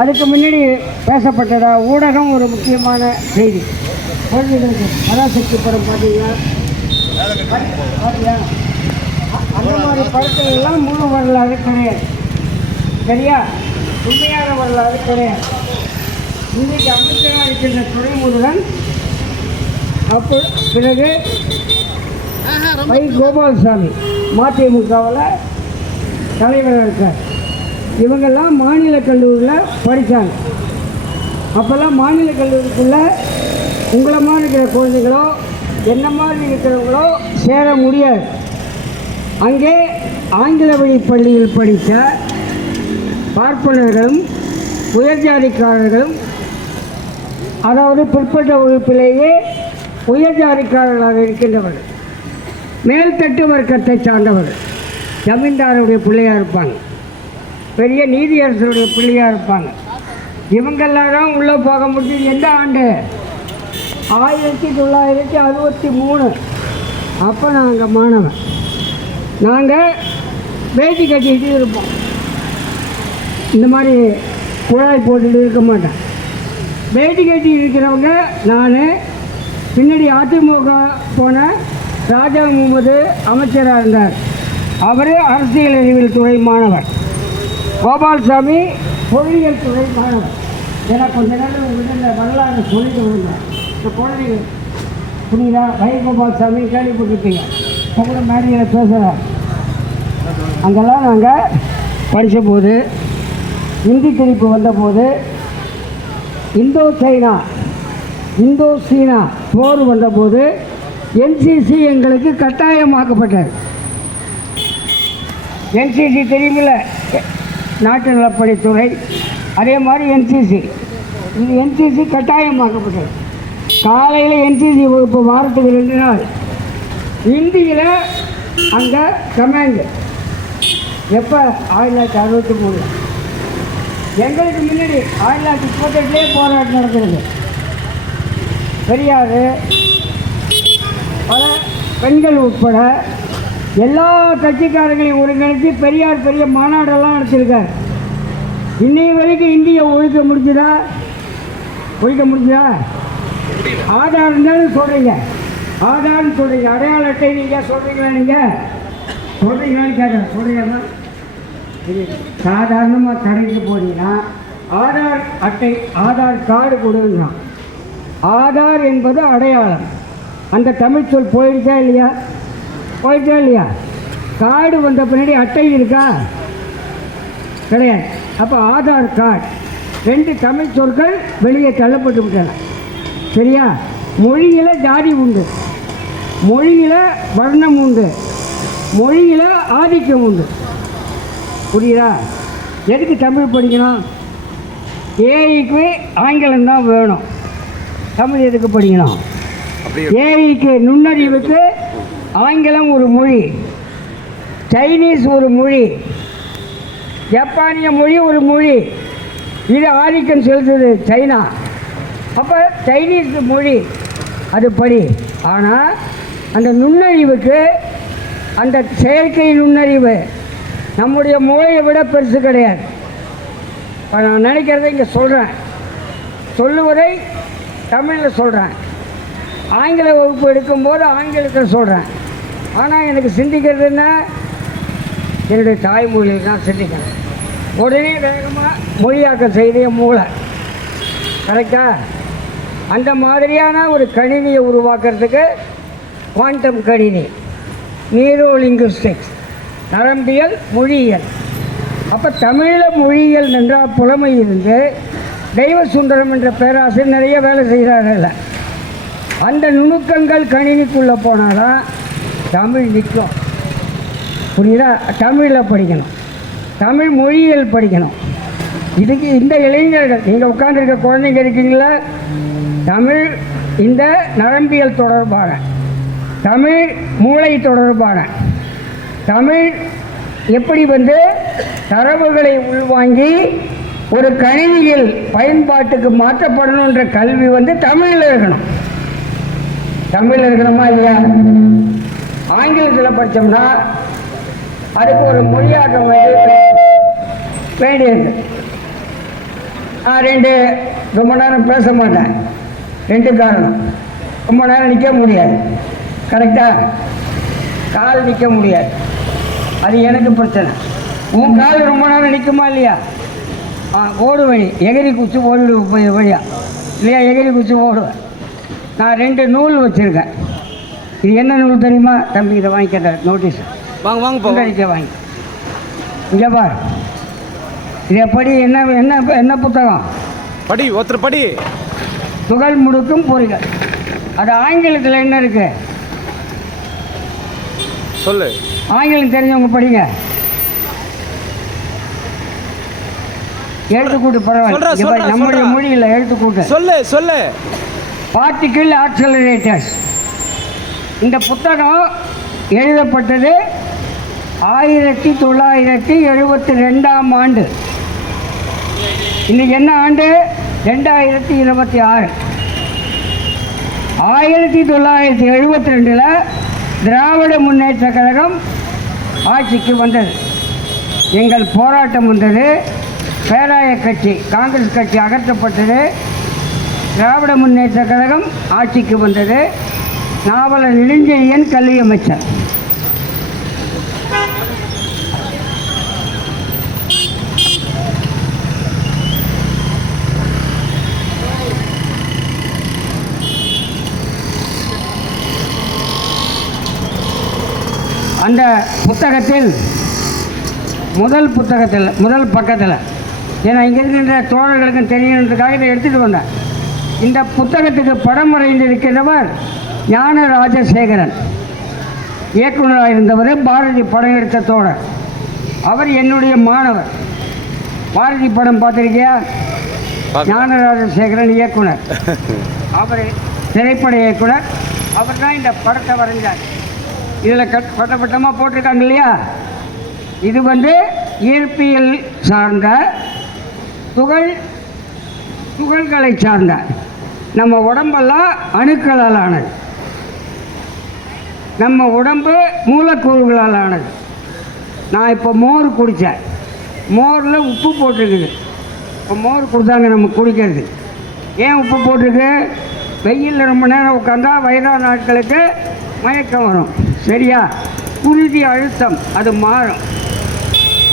அதுக்கு முன்னாடி பேசப்பட்டதா ஊடகம் ஒரு முக்கியமான செய்தி. குழந்தைகளுக்கு பராசக்தி படம் பார்த்தீங்களா? அந்த மாதிரி படத்தில் எல்லாம் முழு வரலாறு கிடையாது. சரியா? உண்மையான வரலாறு கிடையாது. இன்றைக்கு அமைச்சராக இருக்கின்ற துரைமுருகன், அப்போ பிறகு வை கோபால்சாமி மதிமுகவில் தலைவராக இருக்கார். இவங்கெல்லாம் மாநில கல்லூரியில் படித்தாங்க. அப்போல்லாம் மாநில கல்லூரிக்குள்ளே உங்களை மாதிரி இருக்கிற குழந்தைகளோ என்ன மாதிரி இருக்கிறவங்களோ சேர முடியாது. அங்கே ஆங்கில வழி பள்ளியில் படித்த பார்ப்பனர்களும் உயர்ஜாதிக்காரர்களும், அதாவது பிற்பட்ட வகுப்பிலேயே உயர்ஜாதிக்காரர்களாக இருக்கின்றவர்கள், மேல்தட்டு வர்க்கத்தை சார்ந்தவர்கள், ஜமீன்தாருடைய பிள்ளையாக இருப்பாங்க, பெரிய நீதியரசருடைய பிள்ளையாக இருப்பாங்க. இவங்கெல்லாரும் உள்ளே போக முடியும். எந்த ஆண்டு? 1963. அப்போ நாங்கள் மாணவன். நாங்கள் வேட்டி கட்டிக்கிட்டு இருப்போம். இந்த மாதிரி குழாய் போட்டுட்டு இருக்க மாட்டேன். வேட்டி கட்டி இருக்கிறவங்க நான். பின்னாடி அதிமுக போன ராஜா முகமது அமைச்சராக இருந்தார். அவர் அரசியல் அறிவியல் துறை மாணவர். கோபால்சாமி பொறியியல் துறை மாணவர். ஏன்னா கொஞ்ச நேரம் உங்கள்கிட்ட இந்த வரலாறு சொல்லிட்டு வருங்க. இந்த குழந்தைகள் புரியுதா? வை கோபால்சாமி கேள்விப்பட்டிருப்பீங்க. இப்போ கூட மேடையில் பேசுகிறார். அங்கெல்லாம் நாங்கள் படித்த போது, இந்தி திணிப்பு வந்தபோது, இந்தோ சீனா போர் வந்தபோது என்சிசி எங்களுக்கு கட்டாயமாக்கப்பட்டது. என்சிசி தெரியுமில்ல, நாட்டு நலப்பணித்துறை. அதே மாதிரி என்சிசி, இந்த என்சிசி கட்டாயமாக்கப்பட்டது. காலையில் என்சிசி வகுப்பு வாரத்துக்கு 2 நாள். இந்தியில் அங்கே கமாண்டு. எப்போ? 1963. எங்களுக்கு முன்னாடி 1938 போராட்டம் நடக்கிறது. பெரியார் பல பெண்கள் உட்பட எல்லா கட்சிக்காரங்களையும் ஒருங்கிணைத்து பெரியார் பெரிய மாநாடெல்லாம் நடத்தியிருக்கார். இன்னைய வரைக்கும் இந்தியை ஒழிக்க முடிஞ்சுதா? ஆதார் இருந்தாலும் சொல்கிறீங்க, ஆதார்னு சொல்கிறீங்க. அடையாள அட்டை நீங்கள் சொல்கிறீங்களா? நீங்கள் சொல்கிறீங்களான்னு கேட்குறேன். சொல்கிறீங்களா? சாதாரணமாக கடைக்கு போனீங்கன்னா ஆதார் அட்டை, ஆதார் கார்டு கொடுங்க. ஆதார் என்பது அடையாளம். அந்த தமிழ் சொல் போயிடுச்சா இல்லையா? கார்டு வந்த பின்னாடி அட்டை இருக்கா? கிடையாது. அப்போ ஆதார் கார்டு 2 தமிழ் சொற்கள் வெளியே தள்ளப்பட்டு விட்டன. சரியா? மொழியில் ஜாதி உண்டு, மொழியில் வர்ணம் உண்டு, மொழியில் ஆதிக்கம் உண்டு. புரியுதா? எதுக்கு தமிழ் படிக்கணும்? ஏஐக்கு ஆங்கிலம் தான் வேணும். தமிழ் எதுக்கு படிக்கணும்? ஏஐக்கு நுண்ணறிவுக்கு ஆங்கிலம் ஒரு மொழி, சைனீஸ் ஒரு மொழி, ஜப்பானிய மொழி ஒரு மொழி. இது ஆதிக்கம் செலுத்துது சைனா. அப்போ சைனீஸ் மொழி அது படி. ஆனால் அந்த நுண்ணறிவுக்கு, அந்த செயற்கை நுண்ணறிவு நம்முடைய மூளையை விட பெருசு கிடையாது. நான் நினைக்கிறத இங்கே சொல்கிறேன், சொல்லுவதை தமிழில் சொல்கிறேன். ஆங்கில வகுப்பு எடுக்கும்போது ஆங்கிலத்தில் சொல்கிறேன். ஆனால் எனக்கு சிந்திக்கிறது என்ன? என்னுடைய தாய்மொழியில் தான் சிந்திக்கிறேன். உடனே வேகமாக மொழியாக்கம் செய்த மூளை. கரெக்டா? அந்த மாதிரியான ஒரு கணினியை உருவாக்குறதுக்கு குவாண்டம் கணினி, நியூரோ லிங்குஸ்டிக்ஸ், நரம்பியல் மொழியியல். அப்போ தமிழில் மொழியியல் நன்றாக புலமை இருந்து தெய்வசுந்தரம் என்ற பேராசிரியர் நிறைய வேலை செய்கிறார்கள். அந்த நுணுக்கங்கள் கணினிக்குள்ளே போனால்தான் தமிழ் நிற்கும். புரியுதா? தமிழில் படிக்கணும், தமிழ் மொழியியல் படிக்கணும். இதுக்கு இந்த இளைஞர்கள், நீங்கள் உட்காந்துருக்க குழந்தைங்க இருக்கீங்களா, தமிழ் இந்த நரம்பியல் தொடர்பான, தமிழ் மூளை தொடர்பான, தமிழ் எப்படி தரவுகளை உள்வாங்கி ஒரு கணினியில் பயன்பாட்டுக்கு மாற்றப்படணுன்ற கல்வி தமிழில் இருக்கணும். தமிழில் இருக்கணுமா இல்லையா? ஆங்கிலத்தில் படித்தோம்னா அதுக்கு ஒரு மொழியாக்கம் வேண்டியிருக்கு. நான் ரொம்ப நேரம் பேச மாட்டேன். 2 காரணம். ரொம்ப நேரம் நிற்க முடியாது. கரெக்டாக கால் நிற்க முடியாது. அது எனக்கு பிரச்சனை. உன் கால் ரொம்ப நேரம் நிற்குமா இல்லையா? ஓடு வழி எகிரி குச்சி ஓடிடு வழியா இல்லையா? எகிரி குச்சி ஓடுவேன். நான் 2 நூல் வச்சுருக்கேன். இது என்ன நூல் தெரியுமா தம்பி? இதை வாங்கிக்கிட்ட நோட்டீஸ் வாங்க வாங்கி இங்கே பார். இது எப்படி? என்ன என்ன என்ன புத்தகம்? படி ஒருத்தர் படி. துகள் முடுக்கும் பொறிகள். அது ஆங்கிலத்தில் என்ன இருக்கு சொல்லு. ஆங்கிலம் தெரிஞ்சவங்க படிங்க. எழுத்துக்கூட்டு பரவாயில்ல, நம்முடைய மொழியில் எழுத்துக்கூட்டு சொல்லு சொல்லு. Particle accelerators. இந்த புத்தகம் எழுதப்பட்டது 1972ஆம் ஆண்டு. இன்னைக்கு என்ன ஆண்டு? 2026. 1972 திராவிட முன்னேற்ற கழகம் ஆட்சிக்கு வந்தது. எங்கள் போராட்டம் வந்தது. பேராய கட்சி காங்கிரஸ் கட்சி அகற்றப்பட்டது. திராவிட முன்னேற்ற கழகம் ஆட்சிக்கு வந்தது. நாவலர் நெடுஞ்செழியன் கல்வி அமைச்சர். அந்த புத்தகத்தில் முதல் பக்கத்தில், ஏன்னா இங்கே இருக்கின்ற தோழர்களுக்கும் தெரியணுன்றதுக்காக இதை எடுத்துகிட்டு வந்தேன். இந்த புத்தகத்துக்கு படம் வரைந்திருக்கிறவர் ஞான ராஜசேகரன். இயக்குநராக இருந்தவர். பாரதி படம் எடுத்த தோழர். அவர் என்னுடைய மாணவர். பாரதி படம் பார்த்துருக்கியா? ஞான ராஜசேகரன் இயக்குனர். அவர் திரைப்பட இயக்குனர். அவர் தான் இந்த படத்தை வரைஞ்சார். இதில் பட்டமாக போட்டிருக்காங்க இல்லையா? இது இயற்பியல் சார்ந்த துகள்களை சார்ந்த, நம்ம உடம்பெல்லாம் அணுக்களால் ஆனது. நம்ம உடம்பு மூலக்கூறுகளால் ஆனது. நான் இப்போ மோர் குடித்தேன். மோரில் உப்பு போட்டிருக்குது. இப்போ மோர் கொடுத்தாங்க நம்ம குடிக்கிறது. ஏன் உப்பு போட்டிருக்கு? வெயிலில் ரொம்ப நேரம் உட்காந்தா வயதான நாட்களுக்கு மயக்கம் வரும். சரியா? குருதி அழுத்தம் அது மாறும்.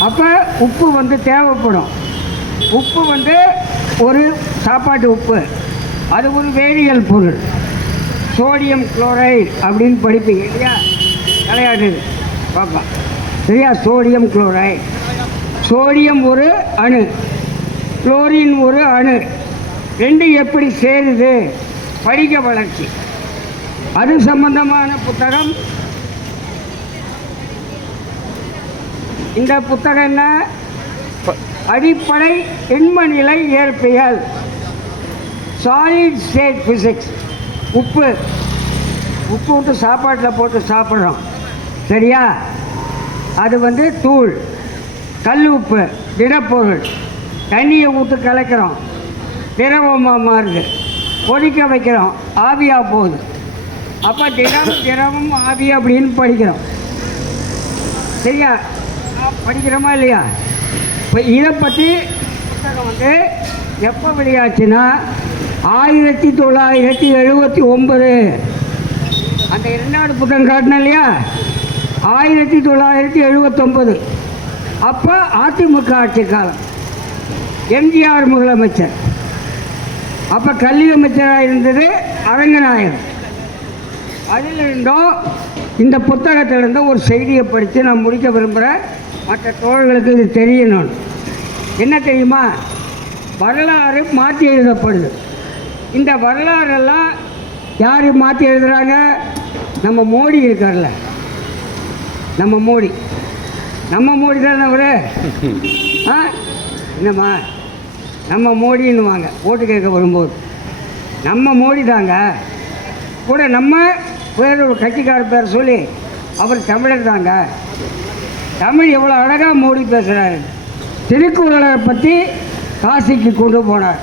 அப்போ உப்பு தேவைப்படும். உப்பு ஒரு சாப்பாட்டு உப்பு. அது ஒரு வேதியியல் பொருள். சோடியம் குளோரைடு அப்படின்னு படிப்பீங்க இல்லையா? விளையாட்டு பாப்பா. சரியா? Sodium chloride. சோடியம் ஒரு அணு, குளோரின் ஒரு அணு. 2 எப்படி சேருது? படிக வளர்ச்சி. அது சம்பந்தமான புத்தகம். இந்த புத்தகம் என்ன? அடிப்படை எண்மநிலை இயற்பியல், சாலிட் ஸ்டேட் பிசிக்ஸ். உப்பு விட்டு சாப்பாட்டில் போட்டு சாப்பிட்றோம். சரியா? அது தூள். கல் உப்பு திடப்பொருள். தண்ணியை ஊற்றி கலக்கிறோம், திரவமாக மாறுது. கொதிக்க வைக்கிறோம், ஆவியாக போகுது. அப்போ திரவம் ஆவி அப்படின்னு படிக்கிறோம். சரியா? படிக்கிறோமா இல்லையா? இப்போ இதை பற்றி புத்தகம் எப்போ வெளியாச்சுன்னா 1979. அந்த 2வது புத்தகம் காட்டினேன் இல்லையா? 1979. அப்போ அதிமுக ஆட்சி காலம். எம்ஜிஆர் முதலமைச்சர். அப்போ கல்வி அமைச்சராக இருந்தது அரங்கநாயகம். அதிலிருந்தும் இந்த புத்தகத்திலிருந்தும் ஒரு செய்தியை படித்து நான் முடிக்க விரும்புகிறேன். மற்ற தோழர்களுக்கு இது தெரியணும். என்ன தெரியுமா? வரலாறு மாற்றி எழுதப்படுது. இந்த வரலாறெல்லாம் யார் மாற்றி எழுதுகிறாங்க? நம்ம மோடி இருக்கார்ல, நம்ம மோடி தானே அவரு. என்னம்மா நம்ம மோடின்னுவாங்க ஓட்டு கேட்க வரும்போது. நம்ம மோடி தாங்க. கூட நம்ம வேறு ஒரு கட்சிக்கார பேர் சொல்லி அவர் தமிழர் தாங்க. தமிழ் எவ்வளோ அழகாக மோடி பேசுகிறாரு. திருக்குறளை பற்றி காசிக்கு கொண்டு போனார்.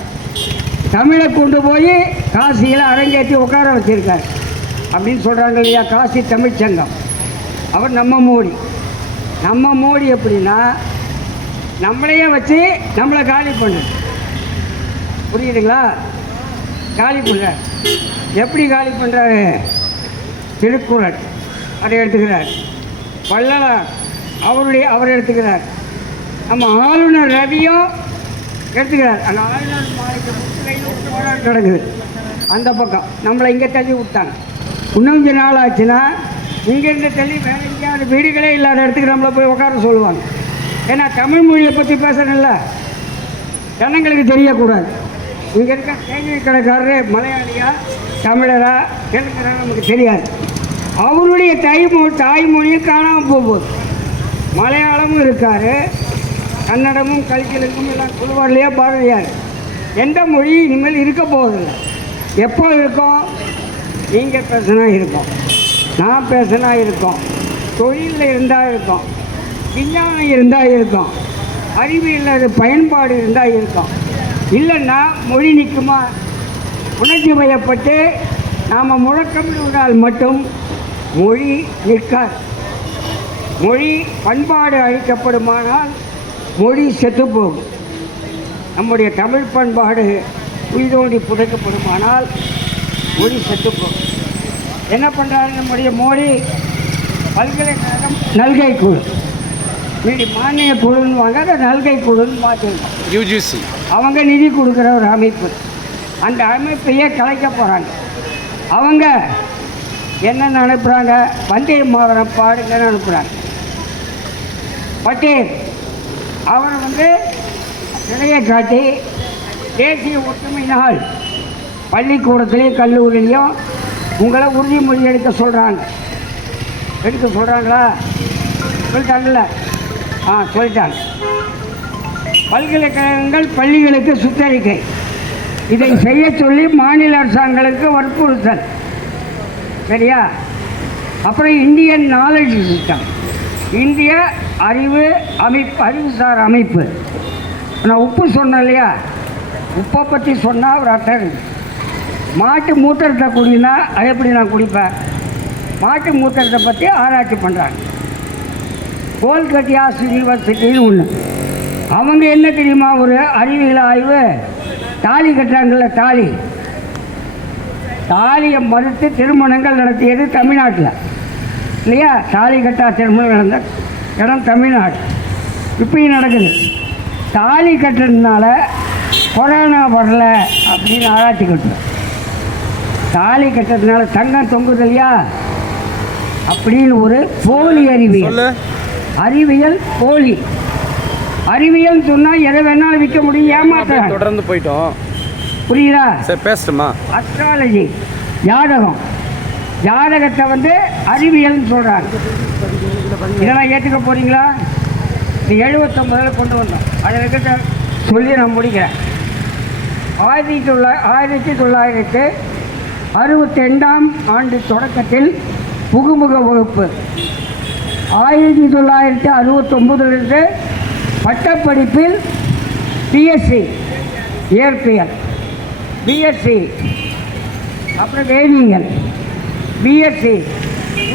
தமிழை கொண்டு போய் காசியில் அரங்கேற்றி உட்கார வச்சுருக்கார் அப்படின்னு சொல்கிறாங்க இல்லையா? காசி தமிழ் சங்கம். அவர் நம்ம மோடி எப்படின்னா நம்மளையே வச்சு நம்மளை காலி பண்ணு. புரியுதுங்களா? காலி பண்ணுறார். எப்படி காலி பண்ணுறாரு? திருக்குறள் அதை எடுத்துக்கிறார். வள்ளலார் அவர் எடுத்துக்கிறார். நம்ம ஆளுநர் ரவியும் எடுத்துக்கிறார். அந்த ஆளுநர் மாலைக்கு முற்றுகையில் போராட்டம் நடக்குது. அந்த பக்கம் நம்மளை இங்கே தள்ளி விட்டாங்க. இன்னும் கொஞ்ச நாள் ஆச்சுன்னா இங்கேருந்து தள்ளி வேறு எங்கேயாவது வீடுகளே இல்லாத இடத்துக்கு நம்மளை போய் உட்கார சொல்லுவாங்க. ஏன்னா தமிழ் மொழியை பற்றி பேசணும்ல, ஜனங்களுக்கு தெரியக்கூடாது. இங்கே இருக்க தேநீர் கடைக்காரரு மலையாளியா தமிழரா தெலுங்குறா நமக்கு தெரியாது. அவருடைய தாய்மொழியும் காணாமல் போகுது. மலையாளமும் இருக்கார், கன்னடமும் கல்கிழக்கும் எல்லாம் சொல்லுவார் இல்லையா பாரதியார். எந்த மொழி இனிமேல் இருக்க போவதில்லை. எப்போ இருக்கும்? நீங்கள் பேசினா இருக்கும், நான் பேசினா இருக்கும், தொழிலில் இருந்தால் இருக்கும், விஞ்ஞானம் இருந்தால் இருக்கும், அறிவியல் அது பயன்பாடு இருந்தால் இருக்கும். இல்லைன்னா மொழி நிற்குமா? உணர்ச்சி வயப்பட்டு நாம் முழக்கமிடுவதால் மட்டும் மொழி நிற்காது. மொழி பண்பாடு அழிக்கப்படுமானால் மொழி செத்துப்போகும். நம்முடைய தமிழ் பண்பாடு உயிரோடி புதைக்கப்படுமானால் மொழி செத்துப்போகும். என்ன பண்ணுறாரு நம்முடைய மோடி? பல்கலைக்கழகம் நல்கை குழு, மீறி மானிய குழுன்னு வாங்க, அதை நல்கை குழுன்னு மாற்றிருக்கோம். யூஜிசி அவங்க நிதி கொடுக்குற ஒரு அமைப்பு. அந்த அமைப்பையே கலைக்க போகிறாங்க. அவங்க என்னென்ன அனுப்புகிறாங்க? வந்தே மாதரம் பாடுங்கன்னு அனுப்புகிறாங்க. பட்டேல் அவரை சிலையை காட்டி தேசிய ஒற்றுமை நாள் பள்ளிக்கூடத்துலேயும் கல்லூரிலையும் உங்களை உறுதிமொழி எடுக்க சொல்கிறாங்களா? சொல்லிட்டாங்கல்ல? சொல்லிட்டாங்க. பல்கலைக்கழகங்கள் பள்ளிகளுக்கு சுற்றறிக்கை, இதை செய்ய சொல்லி மாநில அரசாங்கங்களுக்கு வற்புறுத்தல். சரியா? அப்புறம் இந்தியன் நாலேஜ் சிஸ்டம், இந்திய அறிவுசார் அமைப்பு. நான் உப்பு சொன்னேன் இல்லையா? உப்பை பற்றி சொன்னால் ஒரு அர்த்தம் இருக்குது. மாட்டு மூத்திரத்தை குடினா அது எப்படி நான் குடிப்பேன்? மாட்டு மூத்திரத்தை பற்றி ஆராய்ச்சி பண்ணுறாங்க. கோல்கட்டியாஸ் யூனிவர்சிட்டின்னு ஒன்று. அவங்க என்ன தெரியுமா, ஒரு அறிவியல் ஆய்வு, தாலி கட்டுறாங்கல்ல, தாலியை மறுத்து திருமணங்கள் நடத்தியது தமிழ்நாட்டில் இல்லையா? தாலி கட்டா திருமணம் நடந்த இடம் தமிழ்நாடு. இப்பயும் நடக்குது. தாலி கட்டுறதுனால கொரோனா வரல அப்படின்னு ஆராய்ச்சி கட்டுறோம். தாலி கட்டுறதுனால தங்கம் தொங்குது இல்லையா அப்படின்னு ஒரு போலி அறிவியல் போலி அறிவியல் சொன்னால் எதை வேணாலும் விற்க முடியும், ஏமாத்துறாங்க. தொடர்ந்து போயிட்டோம். புரியுதா? சரி, பேசுமா? அஸ்ட்ராலஜி, ஜாதகத்தை அறிவியல்னு சொல்கிறாங்க. இதெல்லாம் ஏற்றுக்க போகிறீங்களா? இந்த 79 கொண்டு வந்தோம். அதை கிட்ட சொல்லி நான் முடிக்கிறேன். 1962ஆம் ஆண்டு தொடக்கத்தில் புகுமுக வகுப்பு, 1969 பட்டப்படிப்பில் பிஎஸ்சி இயற்பியல், பிஎஸ்சி அப்புறம் வேதியியல், பிஎஸ்சி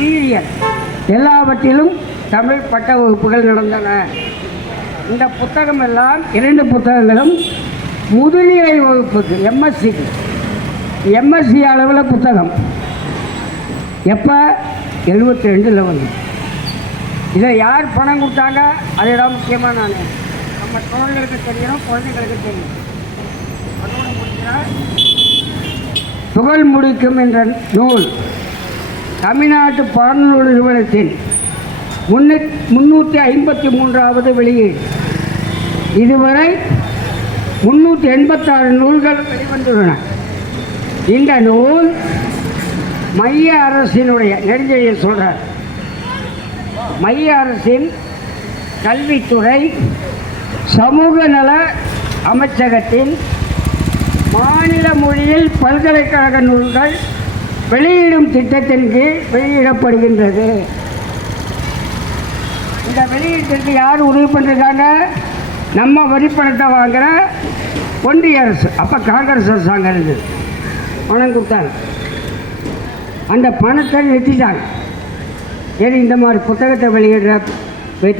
உயிரியல் எல்லாவற்றிலும் தமிழ் பட்ட வகுப்புகள் நடந்தன. இந்த புத்தகம் எல்லாம் 2 புத்தகங்களும் முதுநிலை வகுப்புக்கு எம்எஸ்சி அளவில் புத்தகம். எப்போ? 72 வந்து. இதை யார் பணம் கொடுத்தாங்க? அதுதான் முக்கியமாக நான் நம்ம தோழர்களுக்கு தெரியணும், குழந்தைகளுக்கு தெரியும். அதோடு முடிக்கிறார். துகள் முடிக்கும் என்ற நூல் தமிழ்நாட்டு பாடநூல் நிறுவனத்தின் 353வது வெளியீடு. இதுவரை 386 நூல்கள் வெளிவந்துள்ளன. இந்த நூல் மைய அரசினுடைய நெடுஞ்செழியன் சொல்கிறார், மைய அரசின் கல்வித்துறை சமூக நல அமைச்சகத்தின் மாநில மொழியில் பல்கலைக்கழக நூல்கள் வெளியிடும் திட்டத்தின் கீழ் வெளியிடப்படுகின்றது. இந்த வெளியீட்டிற்கு யார் உதவி பண்ணிருக்காங்க? நம்ம வரிப்பணத்தை வாங்குகிற ஒன்றிய அரசு. அப்போ காங்கிரஸ் அரசாங்கம் இருந்தது, பணம் கொடுத்தாங்க. அந்த பணத்தை நிறுத்திட்டாங்க. ஏன்னா இந்த மாதிரி புத்தகத்தை வெளியிடுற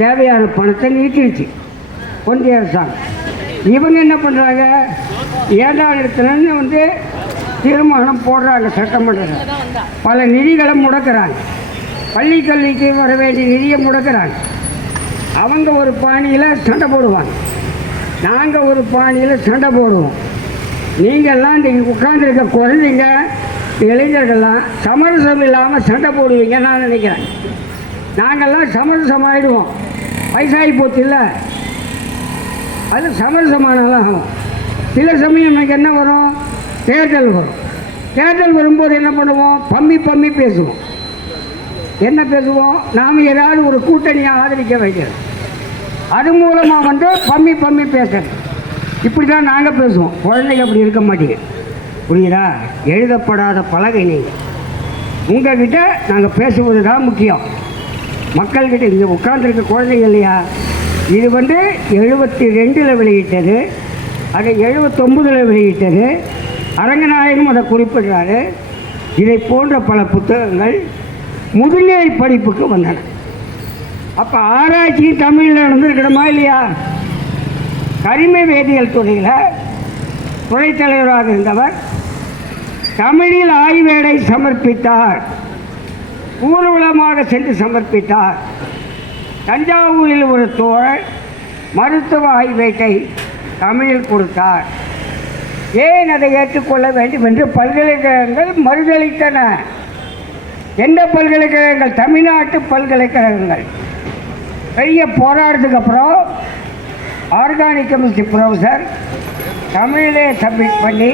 தேவையான பணத்தை நீக்கிடுச்சு ஒன்றிய அரசாங்கம். இவங்க என்ன பண்ணுறாங்க, 7ஆம் இடத்துலன்னு வந்து தீர்மானம் போடுறாங்க சட்டமன்றத்தில். பல நிதிகளை முடக்கிறாங்க, பள்ளி கல்விக்கு வர வேண்டிய நிதியை முடக்கிறாங்க. அவங்க ஒரு பாணியில் சண்டை போடுவாங்க, நாங்கள் ஒரு பாணியில் சண்டை போடுவோம். நீங்கள்லாம் இந்த உட்கார்ந்துருக்க குழந்தைங்க இளைஞர்கள்லாம் சமரசம் இல்லாமல் சண்டை போடுவீங்க நான் நினைக்கிறேன். நாங்கள்லாம் சமரசமாகிடுவோம், வயசாகி போச்சு இல்லை, அது சமரசமானலாம் ஆகும். சில சமயம் எனக்கு என்ன வரும், தேர்தல் வரும். தேர்தல் வரும்போது என்ன பண்ணுவோம், பம்மி பேசுவோம். என்ன பேசுவோம், நாம் ஏதாவது ஒரு கூட்டணியை ஆதரிக்க வைக்கிறது, அது மூலமாக வந்து பம்மி பேசுறது. இப்படி தான் நாங்கள் பேசுவோம். குழந்தைங்க அப்படி இருக்க மாட்டீங்க, புரியுதா? எழுதப்படாத பலகை நீங்கள். உங்கள்கிட்ட நாங்கள் பேசுவது தான் முக்கியம். மக்கள்கிட்ட இங்கே உட்கார்ந்துருக்க குழந்தைங்க இல்லையா, இது வந்து 72 வெளியிட்டது, அது 79 வெளியிட்டது. அரங்கநாயகம் அதை குறிப்பிடுறாரு. இதை போன்ற பல புத்தகங்கள் முதுநிலை படிப்புக்கு வந்தன. அப்போ ஆராய்ச்சி தமிழில் நடந்திருக்கணுமா இல்லையா? கரிம வேதியியல் துறையில் துணைத் தலைவராக இருந்தவர் தமிழில் ஆய்வேடை சமர்ப்பித்தார், ஊர்வலமாக சென்று சமர்ப்பித்தார். தஞ்சாவூரில் ஒரு தோழர் மருத்துவ ஆய்வேட்டை தமிழில் கொடுத்தார். ஏன் அதை ஏற்றுக்கொள்ள வேண்டும் என்று பல்கலைக்கழகங்கள் மறுதளித்தன. எந்த பல்கலைக்கழகங்கள்? தமிழ்நாட்டு பல்கலைக்கழகங்கள். பெரிய போராட்டத்துக்கு அப்புறம் ஆர்கானிக் கெமிஸ்ட்ரி ப்ரொஃபஸர் தமிழிலே சப்மிட் பண்ணி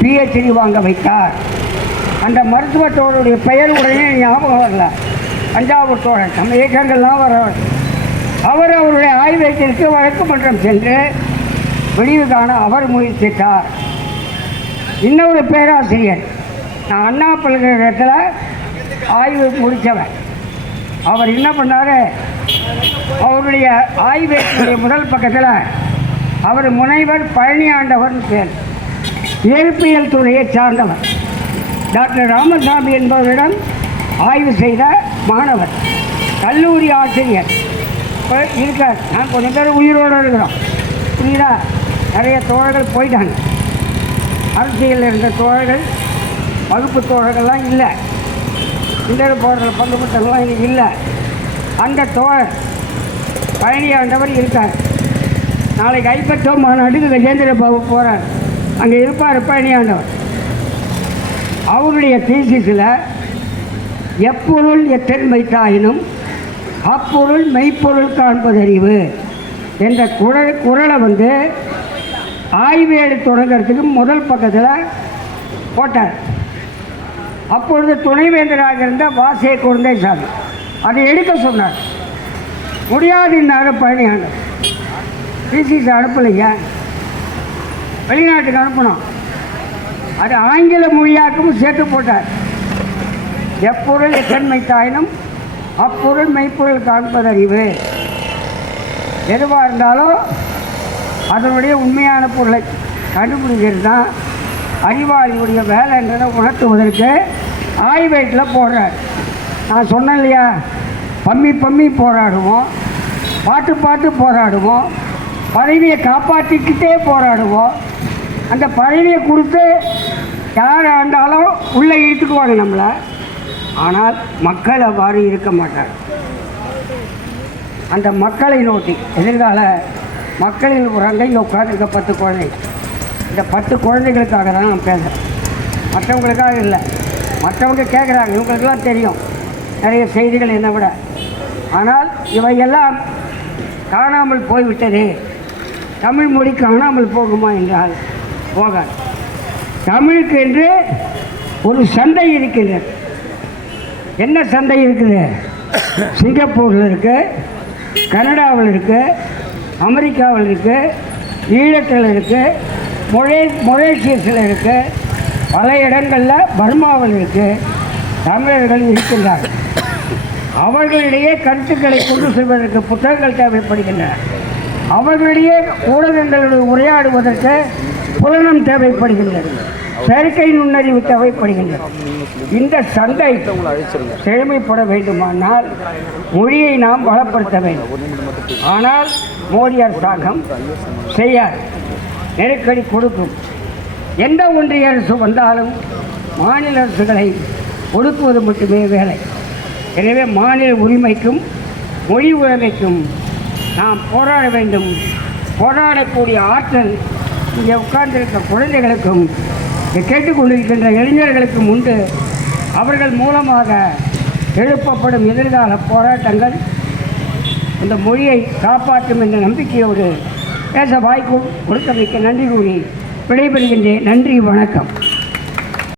PhD வாங்க வைத்தார். அந்த மருத்துவத்தோருடைய பெயர் உடனே ஞாபகம் வரல, தஞ்சாவூர் தோழர். நம்ம இயக்கங்கள்லாம் வர அவர் அவருடைய ஆய்வேட்டிற்கு வழக்கு மன்றம் சென்று விடிவு காண அவர் முயற்சித்தார். இன்னொரு பேராசிரியர், நான் அண்ணா பல்கலைக்கழகத்தில் ஆய்வு முடித்தவர், அவர் என்ன பண்ணார், அவருடைய ஆய்வேட்டினுடைய முதல் பக்கத்தில் அவர் முனைவர் பழனியாண்டவர் பேர், இயற்பியல் துறையை சார்ந்தவர். டாக்டர் ராமசாமி என்பவரிடம் ஆய்வு செய்த மாணவர், கல்லூரி ஆசிரியர் இப்போ இருக்கார். நான் கொஞ்சம் பேர் உயிரோடு இருக்கிறோம், புரியுதா? நிறைய தோழர்கள் போயிட்டாங்க. அரசியலில் இருந்த தோழர்கள், வகுப்பு தோழர்கள்லாம் இல்லை, இந்த போடுற பங்கு பற்றலாம் இங்கே இல்லை. அந்த தோழர் பழனியாண்டவர் இருக்கார். நாளைக்கு ஐப்பத்தோ மாநாட்டுக்கு கஜேந்திர பாபு போகிறார், அங்கே இருப்பார் பழனியாண்டவர். அவருடைய தீசிஸில் எப்பொருள் எத்தன்மைத்தாயினும் அப்பொருள் மெய்ப்பொருள் காண்பதறிவு என்ற குறளை வந்து ஆய்வேடு தொடங்கிறதுக்கு முதல் பக்கத்தில் போட்டார். அப்பொழுது துணைவேந்தராக இருந்த வாசே குழந்தைசாமி அதை எடுக்க சொன்னார். முடியாதுன்னாரு பழனியாண்டவர். தீசிஸ் அனுப்பலைங்க, வெளிநாட்டுக்கு அனுப்பணும். அது ஆங்கில மொழியாக்கமும் சேர்த்து போட்டார். எப்பொருள் எத்தன்மைத்தாயினும் அப்பொருள் மெய்ப்பொருள் காண்பதறிவு. எதுவாக இருந்தாலும் அதனுடைய உண்மையான பொருளை கண்டுபிடிக்கிறது தான் அறிவாளியுடைய வேலைன்றதை உணர்த்துவதற்கு ஆய்வேட்டில் போடுறார். நான் சொன்னேன் இல்லையா, பம்மி போராடுவோம், பாட்டு போராடுவோம், பதவியை காப்பாற்றிக்கிட்டே போராடுவோம். அந்த பதவியை கொடுத்து யார் ஆண்டாலும் உள்ளே இழுத்துக்குவாங்க நம்மளை. ஆனால் மக்கள் அவ்வாறு இருக்க மாட்டார். அந்த மக்களை நோக்கி எதிர்கால மக்களின் ஒரு அங்கே உட்காந்துருக்க 10 குழந்தைங்க, இந்த 10 குழந்தைகளுக்காக தான் நான் பேசுகிறேன், மற்றவங்களுக்காக இல்லை. மற்றவங்க கேட்குறாங்க, இவங்களுக்கெல்லாம் தெரியும் நிறைய செய்திகள் என்னை விட. ஆனால் இவையெல்லாம் காணாமல் போய்விட்டது. தமிழ் மொழி காணாமல் போகுமா என்றால் போகாது. தமிழுக்கு என்று ஒரு சந்தை இருக்கின்றது. என்ன சந்தை இருக்குது? சிங்கப்பூரில் இருக்குது, கனடாவில் இருக்குது, அமெரிக்காவில் இருக்குது, ஈழத்தில் இருக்குது, மொரேஷியஸில் இருக்குது, பல இடங்களில் பர்மாவில் இருக்குது. தமிழர்கள் இருக்கின்றார்கள். அவர்களிடையே கருத்துக்களை கொண்டு செல்வதற்கு புத்தகங்கள் தேவைப்படுகின்றன. அவர்களிடையே ஊடகங்களுடைய உரையாடுவதற்கு புலனம் தேவைப்படுகின்றது. செயற்கை நுண்ணறிவு தேவைப்படுகின்றது. இந்த சந்தை செழுமைப்பட வேண்டுமானால் மொழியை நாம் வளப்படுத்த வேண்டும். ஆனால் மோடி அரசாங்கம் செய்யாது, நெருக்கடி கொடுக்கும். எந்த ஒன்றிய அரசு வந்தாலும் மாநில அரசுகளை ஒடுக்குவது மட்டுமே வேலை. எனவே மாநில உரிமைக்கும் மொழி உரிமைக்கும் நாம் போராட வேண்டும். போராடக்கூடிய ஆற்றல் இங்கே உட்கார்ந்திருக்க குழந்தைகளுக்கும் கேட்டுக்கொண்டிருக்கின்ற இளைஞர்களுக்கும் உண்டு. அவர்கள் மூலமாக எழுப்பப்படும் எதிர்கால போராட்டங்கள் இந்த மொழியை காப்பாற்றும் என்ற நம்பிக்கையோடு பேச வாய்ப்பு கொடுத்தமைக்கு நன்றி கூறி விடைபெறுகின்றேன். நன்றி, வணக்கம்.